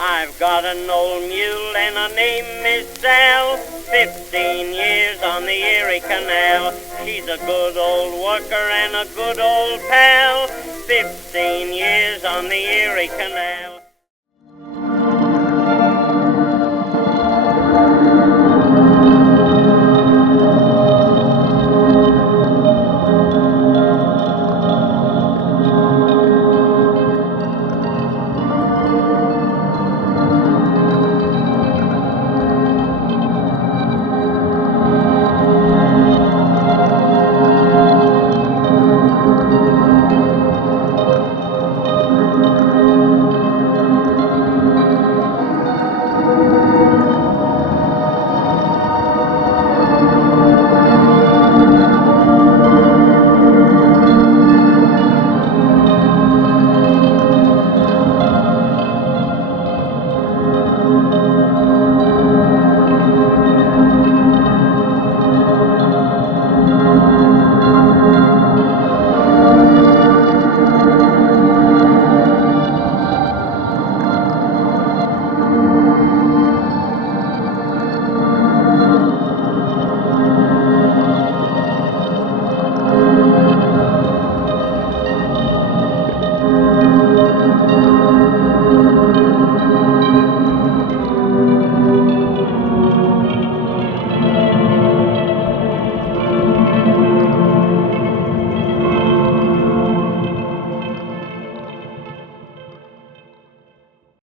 I've got an old mule and her name is Sal, 15 years on the Erie Canal. She's a good old worker and a good old pal, 15 years on the Erie Canal.